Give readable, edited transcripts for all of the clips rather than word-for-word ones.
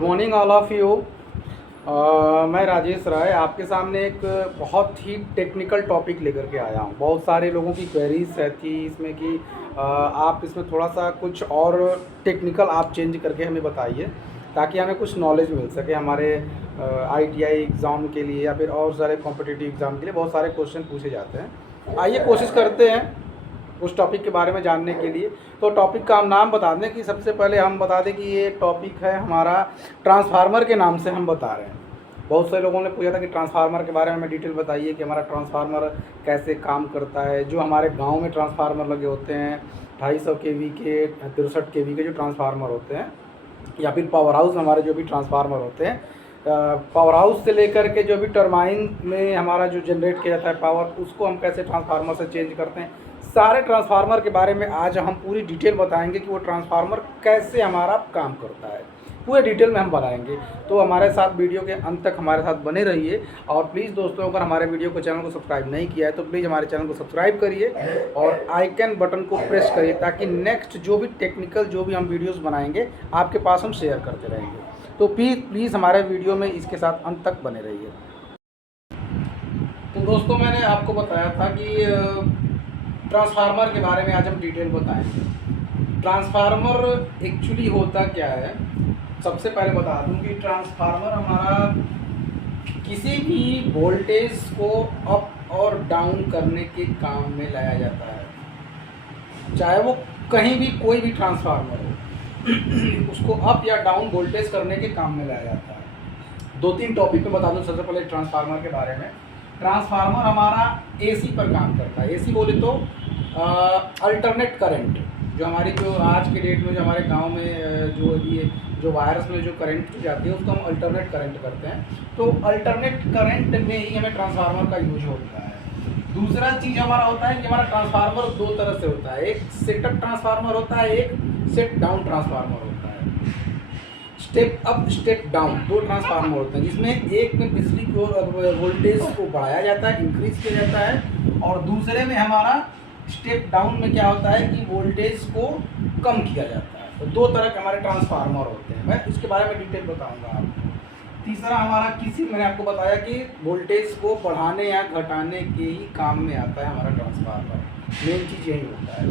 Good morning all of you. मैं राजेश राय आपके सामने एक बहुत ही टेक्निकल टॉपिक लेकर के आया हूँ। बहुत सारे लोगों की क्वेरीज थी इसमें कि आप इसमें थोड़ा सा कुछ और टेक्निकल आप चेंज करके हमें बताइए ताकि हमें कुछ नॉलेज मिल सके हमारे ITI एग्ज़ाम के लिए या फिर और सारे कॉम्पिटिटिव एग्ज़ाम के लिए बहुत सारे क्वेश्चन पूछे जाते हैं। आइए कोशिश करते हैं उस टॉपिक के बारे में जानने के लिए। तो टॉपिक का हम नाम बता दें कि सबसे पहले हम बता दें कि ये टॉपिक है हमारा ट्रांसफार्मर के नाम से हम बता रहे हैं। बहुत से लोगों ने पूछा था कि ट्रांसफार्मर के बारे में हमें डिटेल बताइए कि हमारा ट्रांसफार्मर कैसे काम करता है। जो हमारे गांव में ट्रांसफार्मर लगे होते हैं 250 kV के 63 kV के जो ट्रांसफार्मर होते हैं या फिर पावर हाउस हमारे जो भी ट्रांसफार्मर होते हैं, पावर हाउस से लेकर के जो भी टरबाइन में हमारा जो जनरेट किया जाता है पावर, उसको हम कैसे ट्रांसफार्मर से चेंज करते हैं। सारे ट्रांसफार्मर के बारे में आज हम पूरी डिटेल बताएंगे कि वो ट्रांसफार्मर कैसे हमारा काम करता है, पूरे डिटेल में हम बताएंगे। तो हमारे साथ वीडियो के अंत तक हमारे साथ बने रहिए। और प्लीज़ दोस्तों, अगर हमारे वीडियो को चैनल को सब्सक्राइब नहीं किया है तो प्लीज़ हमारे चैनल को सब्सक्राइब करिए और आइकन बटन को प्रेस करिए ताकि नेक्स्ट जो भी टेक्निकल जो भी हम वीडियोस बनाएंगे आपके पास हम शेयर करते रहेंगे। तो प्लीज़ हमारे वीडियो में इसके साथ अंत तक बने रहिए। तो दोस्तों, मैंने आपको बताया था कि ट्रांसफार्मर के बारे में आज हम डिटेल बताएंगे। ट्रांसफार्मर एक्चुअली होता क्या है, सबसे पहले बता दूं कि ट्रांसफार्मर हमारा किसी भी वोल्टेज को अप और डाउन करने के काम में लाया जाता है। चाहे वो कहीं भी कोई भी ट्रांसफार्मर हो उसको अप या डाउन वोल्टेज करने के काम में लाया जाता है। 2-3 टॉपिक में बता दूं। सबसे पहले ट्रांसफार्मर के बारे में। ट्रांसफार्मर हमारा AC पर काम करता है। AC बोले तो अल्टरनेट करंट, जो हमारी जो आज के डेट में जो हमारे गांव में जो ये जो वायर्स में जो करंट जाती है उसको हम अल्टरनेट करंट करते हैं। तो अल्टरनेट करंट में ही हमें ट्रांसफार्मर का यूज होता है। दूसरा चीज़ हमारा होता है कि हमारा ट्रांसफार्मर 2 तरह से होता है। एक सेटअप ट्रांसफार्मर होता है, एक सेट डाउन ट्रांसफार्मर होता है। Step up step down 2 transformer होते हैं, जिसमें एक में बिजली को वोल्टेज को बढ़ाया जाता है, इंक्रीज किया जाता है, और दूसरे में हमारा स्टेप डाउन में क्या होता है कि वोल्टेज को कम किया जाता है। तो 2 तरह के हमारे ट्रांसफार्मर होते हैं। मैं इसके बारे में डिटेल बताऊंगा आपको। तीसरा हमारा मैंने आपको बताया कि वोल्टेज को बढ़ाने या घटाने के ही काम में आता है हमारा ट्रांसफार्मर। मेन चीज़ यही होता है।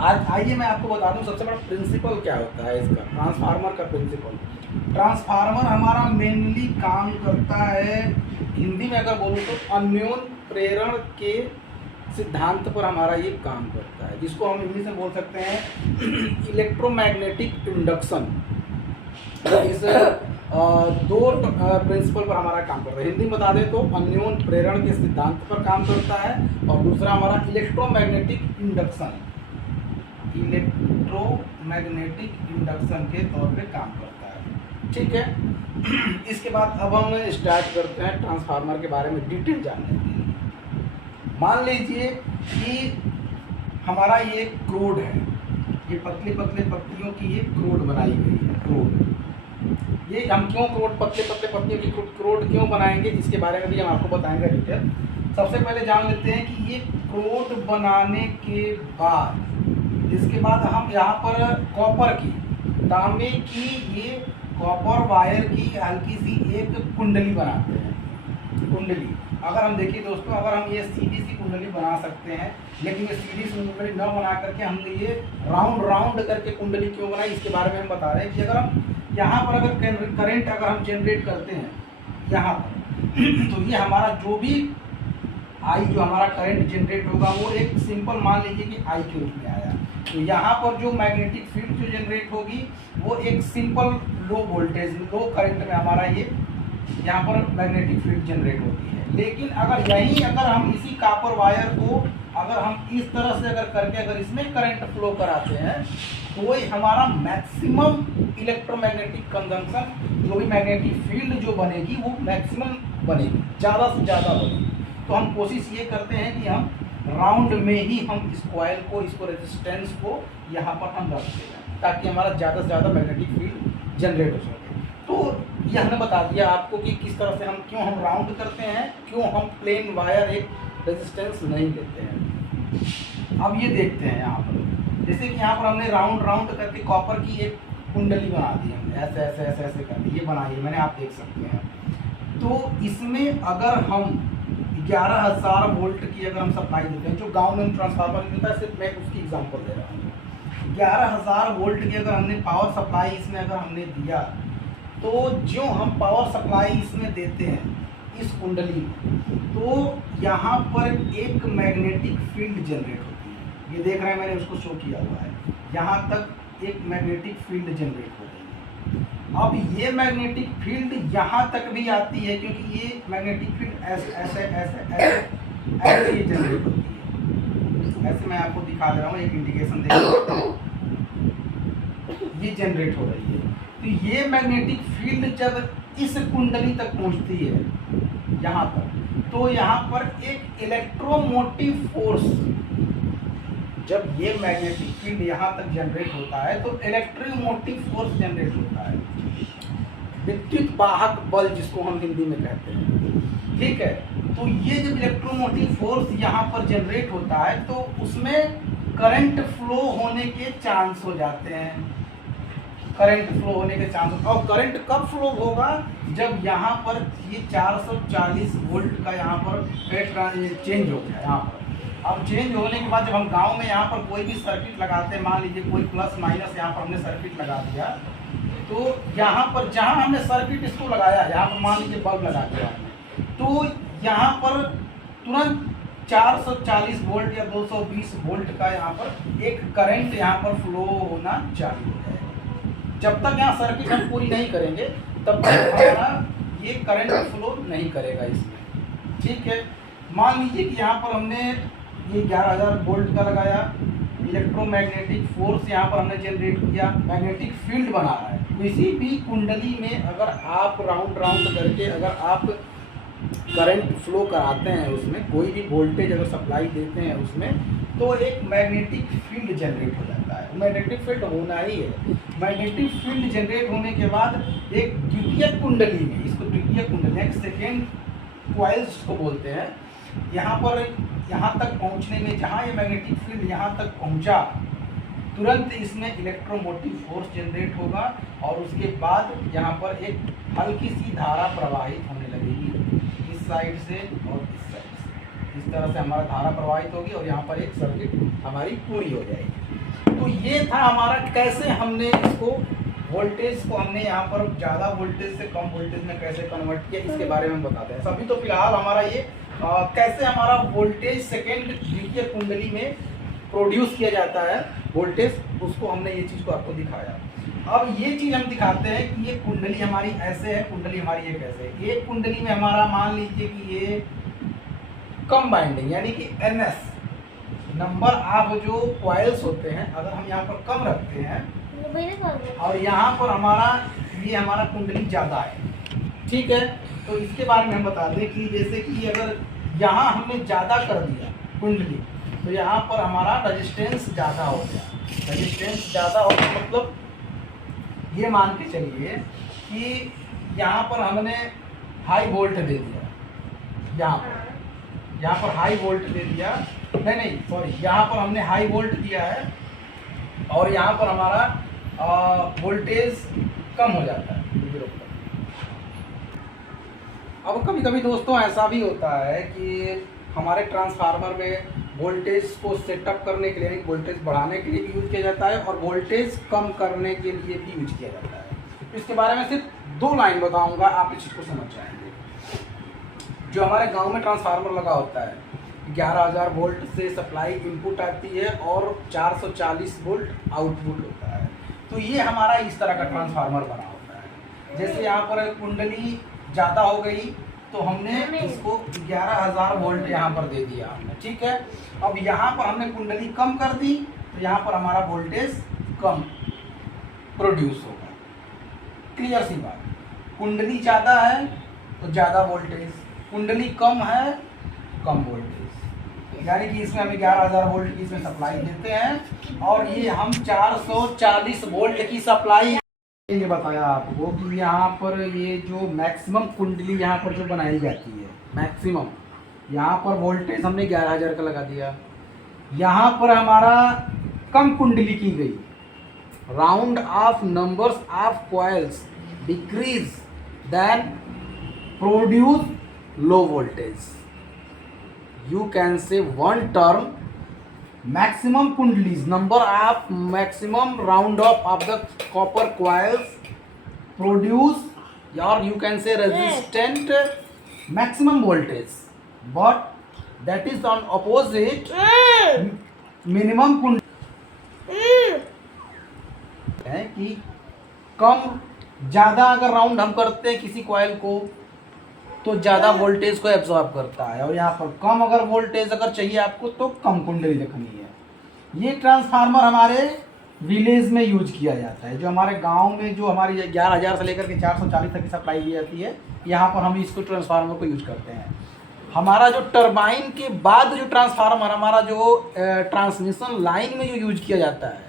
आज आइए मैं आपको बता दूं सबसे बड़ा प्रिंसिपल क्या होता है इसका, ट्रांसफार्मर का प्रिंसिपल। ट्रांसफार्मर हमारा मेनली काम करता है, हिंदी में अगर बोलूँ तो अन्योन प्रेरण के सिद्धांत पर हमारा ये काम करता है, जिसको हम इंग्लिश में बोल सकते हैं इलेक्ट्रोमैग्नेटिक इंडक्शन। इस 2 प्रिंसिपल पर हमारा काम करता है। हिंदी में बता दें तो अन्योन प्रेरण के सिद्धांत पर काम करता है, और दूसरा हमारा इलेक्ट्रोमैग्नेटिक इंडक्शन, इलेक्ट्रोमैग्नेटिक इंडक्शन के तौर पे काम करता है। ठीक है। इसके बाद अब हम स्टार्ट करते हैं ट्रांसफार्मर के बारे में डिटेल जानने के लिए। मान लीजिए कि हमारा ये क्रोड है, ये पतले पतले पत्तियों की ये क्रोड बनाई गई है। क्रोड, ये हम क्यों क्रोड पतले पतले पत्तियों की क्रोड क्यों बनाएंगे, इसके बारे में भी हम आपको बताएंगे डिटेल। सबसे पहले जान लेते हैं कि ये क्रोड बनाने के बाद इसके बाद हम यहाँ पर कॉपर की, तांबे की, ये कॉपर वायर की हल्की सी एक कुंडली बनाते हैं। कुंडली अगर हम देखिए दोस्तों, अगर हम ये सीधी सी कुंडली बना सकते हैं, लेकिन ये सीधी सी कुंडली न बना करके हमने ये राउंड करके कुंडली क्यों बनाई, इसके बारे में हम बता रहे हैं कि अगर हम यहाँ पर अगर करंट अगर हम जनरेट करते हैं यहाँ पर तो ये हमारा जो भी आई जो हमारा करंट जनरेट होगा वो एक सिंपल मान लीजिए कि आई के रूप में आया। तो यहाँ पर जो मैग्नेटिक फील्ड जो जनरेट होगी वो एक सिंपल लो वोल्टेज लो करंट में हमारा ये यहाँ पर मैग्नेटिक फील्ड जनरेट होती है। लेकिन अगर हम इसी कॉपर वायर को अगर हम इस तरह से अगर करके अगर इसमें करंट फ्लो कराते हैं तो वही हमारा मैक्सिमम इलेक्ट्रोमैग्नेटिक कंजंक्शन, जो भी मैग्नेटिक फील्ड जो बनेगी वो मैक्सिमम बनेगी, ज़्यादा से ज़्यादा बनेगी। तो हम कोशिश ये करते हैं कि हम राउंड में ही हम इस कॉइल को, इसको रेजिस्टेंस को यहाँ पर हम रखते हैं ताकि हमारा ज़्यादा से ज़्यादा मैग्नेटिक फील्ड जनरेट हो सके। तो ये हमने बता दिया आपको कि किस तरह से हम क्यों हम राउंड करते हैं, क्यों हम प्लेन वायर एक रेजिस्टेंस नहीं लेते हैं। अब ये देखते हैं यहाँ पर, जैसे कि यहाँ पर हमने राउंड करके कॉपर की एक कुंडली बना दी हमने, ऐसे ऐसे ऐसे ऐसे कर दी, ये बनाई है मैंने, आप देख सकते हैं। तो इसमें अगर हम 11,000 वोल्ट की अगर हम सप्लाई देते हैं, जो गांव में हम ट्रांसफार्मर देता है, सिर्फ मैं उसकी एग्जांपल दे रहा हूँ। 11,000 वोल्ट की अगर हमने पावर सप्लाई इसमें अगर हमने दिया, तो जो हम पावर सप्लाई इसमें देते हैं इस कुंडली में, तो यहाँ पर एक मैग्नेटिक फील्ड जनरेट होती है। ये देख रहे हैं मैंने उसको शो किया हुआ है, यहाँ तक एक मैग्नेटिक फील्ड जनरेट हो रही है। अब ये मैग्नेटिक फील्ड यहाँ तक भी आती है, क्योंकि ये मैग्नेटिक फील्ड ऐसे ऐसे ऐसे ऐसे ऐसे ये जनरेट होती है। ऐसे मैं आपको दिखा दे रहा हूँ, एक इंडिकेशन देखिए, ये जनरेट हो रही है। तो ये मैग्नेटिक फील्ड जब इस कुंडली तक पहुँचती है यहाँ तक, तो यहाँ पर एक इलेक्ट्रोमोटिव फोर्स, जब ये मैग्नेटिक फील्ड यहाँ तक जनरेट होता है तो इलेक्ट्रोमोटिव फोर्स जनरेट होता है, विद्युत वाहक बल जिसको हम हिंदी में कहते हैं, ठीक है। तो ये जब इलेक्ट्रोमोटिव फोर्स यहाँ पर जनरेट होता है तो उसमें करंट फ्लो होने के चांस हो जाते हैं, करंट फ्लो होने के चांस। और करंट कब फ्लो होगा, जब यहाँ पर ये 440 वोल्ट का यहाँ पर चेंज हो गया। यहाँ पर अब चेंज होने के बाद जब हम गांव में यहाँ पर कोई भी सर्किट लगाते हैं, मान लीजिए कोई प्लस माइनस यहाँ पर हमने सर्किट लगा दिया, तो यहाँ पर जहाँ हमने सर्किट इसको लगाया, यहाँ पर मान लीजिए बल्ब लगा दिया हमने, तो यहाँ पर तुरंत 440 वोल्ट या 220 वोल्ट का यहाँ पर एक करंट यहाँ पर फ्लो होना चालू हो जाएगा। जब तक यहाँ सर्किट हम पूरी नहीं करेंगे तब तक हमारा ये करंट फ्लो नहीं करेगा इसमें, ठीक है। मान लीजिए कि यहाँ पर हमने ये 11,000 वोल्ट का लगाया, इलेक्ट्रोमैग्नेटिक फोर्स यहाँ पर हमने जनरेट किया, मैग्नेटिक फील्ड बना रहा है। किसी भी कुंडली में अगर आप राउंड राउंड करके अगर आप करंट फ्लो कराते हैं, उसमें कोई भी वोल्टेज अगर सप्लाई देते हैं उसमें, तो एक मैग्नेटिक फील्ड जनरेट हो जाता है। मैग्नेटिक फील्ड होना ही है। मैग्नेटिक फील्ड जनरेट होने के बाद एक द्वितीयक कुंडली में, इसको द्वितीयक कुंडली एक सेकेंड कॉइल्स को बोलते हैं, यहाँ पर यहाँ तक पहुँचने में, जहाँ ये मैग्नेटिक फील्ड यहाँ तक पहुँचा, तुरंत इसमें इलेक्ट्रोमोटिव फोर्स जनरेट होगा और उसके बाद यहाँ पर एक हल्की सी धारा प्रवाहित होने लगेगी इस साइड से और इस साइड से। इस तरह से हमारा धारा प्रवाहित होगी और यहाँ पर एक सर्किट हमारी पूरी हो जाएगी। तो ये था हमारा कैसे हमने इसको वोल्टेज को हमने यहाँ पर ज़्यादा वोल्टेज से कम वोल्टेज में कैसे कन्वर्ट किया, इसके बारे में हम बताते हैं। अभी तो फिलहाल हमारा ये कैसे हमारा वोल्टेज सेकेंड द्वितीय कुंडली में प्रोड्यूस किया जाता है वोल्टेज, उसको हमने ये चीज़ को आपको दिखाया। अब ये चीज़ हम दिखाते हैं कि ये कुंडली हमारी ऐसे है, कुंडली हमारी ये कैसे है। एक कुंडली में हमारा मान लीजिए कि ये कम बाइंडिंग यानी कि NS नंबर ऑफ जो कॉइल्स होते हैं, अगर हम यहाँ पर कम रखते हैं और यहाँ पर हमारा ये हमारा कुंडली ज़्यादा है, ठीक है। तो इसके बारे में हम बता दें कि जैसे कि अगर यहाँ हमने ज़्यादा कर दिया कुंडली, तो यहाँ पर हमारा रजिस्टेंस ज़्यादा हो गया। रजिस्टेंस ज़्यादा हो गया मतलब ये मान के चलिए कि यहाँ पर हमने हाई वोल्ट दे दिया, यहाँ पर हाई वोल्ट दे दिया, नहीं सॉरी, यहाँ पर हमने हाई वोल्ट दिया है और यहाँ पर हमारा वोल्टेज कम हो जाता है। अब कभी कभी दोस्तों ऐसा भी होता है कि हमारे ट्रांसफार्मर में वोल्टेज को सेटअप करने के लिए, वोल्टेज बढ़ाने के लिए भी यूज किया जाता है और वोल्टेज कम करने के लिए भी यूज किया जाता है। इसके बारे में सिर्फ 2 लाइन बताऊंगा, आप इस चीज़ को समझ जाएंगे। जो हमारे गांव में ट्रांसफार्मर लगा होता है, 11,000 वोल्ट से सप्लाई इनपुट आती है और 440 वोल्ट आउटपुट होता है। तो ये हमारा इस तरह का ट्रांसफार्मर बना होता है। जैसे यहाँ पर कुंडली ज़्यादा हो गई तो हमने इसको 11,000 वोल्ट यहाँ पर दे दिया हमने, ठीक है। अब यहाँ पर हमने कुंडली कम कर दी तो यहाँ पर हमारा वोल्टेज कम प्रोड्यूस होगा। क्लियर सी बात। कुंडली ज़्यादा है तो ज़्यादा वोल्टेज, कुंडली कम है कम वोल्टेज, यानी कि इसमें हम 11,000 वोल्ट की इसमें सप्लाई देते हैं और ये हम 440 वोल्ट की सप्लाई। ये बताया आपको कि यहाँ पर ये जो मैक्सिमम कुंडली यहाँ पर जो बनाई जाती है, मैक्सिमम यहाँ पर वोल्टेज हमने 11,000 का लगा दिया। यहाँ पर हमारा कम कुंडली की गई round of numbers of coils decrease then produce low voltage. You can say one term maximum kundlis, number of maximum round of the copper coils produce, or you can say resistant maximum voltage, but that is on opposite minimum कुंडली है कि कम ज़्यादा अगर round हम करते हैं किसी coil को तो ज़्यादा वोल्टेज को एब्जॉर्ब करता है, और यहाँ पर कम अगर वोल्टेज अगर चाहिए आपको तो कम कुंडली रखनी है। ये ट्रांसफार्मर हमारे विलेज में यूज किया जाता है, जो हमारे गांव में जो हमारी 11,000 से लेकर के 440 तक की सप्लाई दी जाती है, यहाँ पर हम इसको ट्रांसफार्मर को यूज करते हैं। हमारा जो टरबाइन के बाद जो ट्रांसफार्मर हमारा जो ट्रांसमिशन लाइन में जो यूज किया जाता है,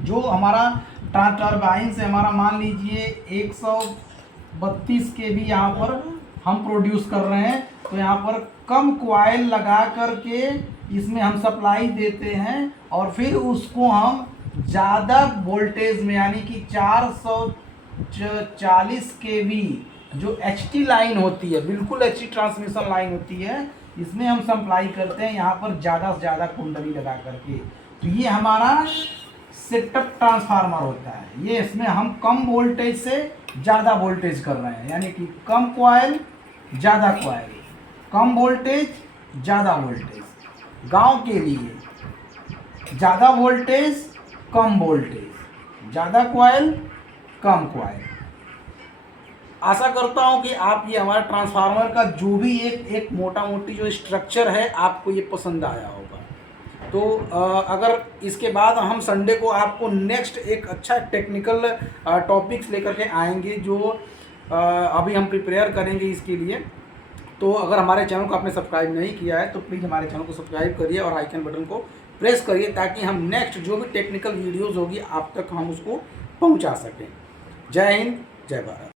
जो हमारा टरबाइन से हमारा मान लीजिए 132 के भी यहाँ पर हम प्रोड्यूस कर रहे हैं, तो यहाँ पर कम कॉइल लगा करके इसमें हम सप्लाई देते हैं और फिर उसको हम ज़्यादा वोल्टेज में यानी कि 440 केवी जो एचटी लाइन होती है, बिल्कुल एचटी ट्रांसमिशन लाइन होती है, इसमें हम सप्लाई करते हैं यहाँ पर ज़्यादा से ज़्यादा कुंडली लगा करके। तो ये हमारा सेटअप ट्रांसफार्मर होता है। ये इसमें हम कम वोल्टेज से ज़्यादा वोल्टेज कर रहे हैं, यानी कि कम कॉइल ज़्यादा कॉइल, कम वोल्टेज ज़्यादा वोल्टेज। गांव के लिए ज़्यादा वोल्टेज कम वोल्टेज, ज़्यादा कॉइल कम कॉइल। आशा करता हूं कि आप ये हमारा ट्रांसफार्मर का जो भी एक मोटा मोटी जो स्ट्रक्चर है आपको ये पसंद आया होगा। तो अगर इसके बाद हम संडे को आपको नेक्स्ट एक अच्छा टेक्निकल टॉपिक्स लेकर के आएंगे, जो अभी हम प्रिपेयर करेंगे इसके लिए। तो अगर हमारे चैनल को आपने सब्सक्राइब नहीं किया है तो प्लीज़ हमारे चैनल को सब्सक्राइब करिए और आइकन बटन को प्रेस करिए, ताकि हम नेक्स्ट जो भी टेक्निकल वीडियोज़ होगी आप तक हम उसको पहुंचा सकें। जय हिंद, जय भारत।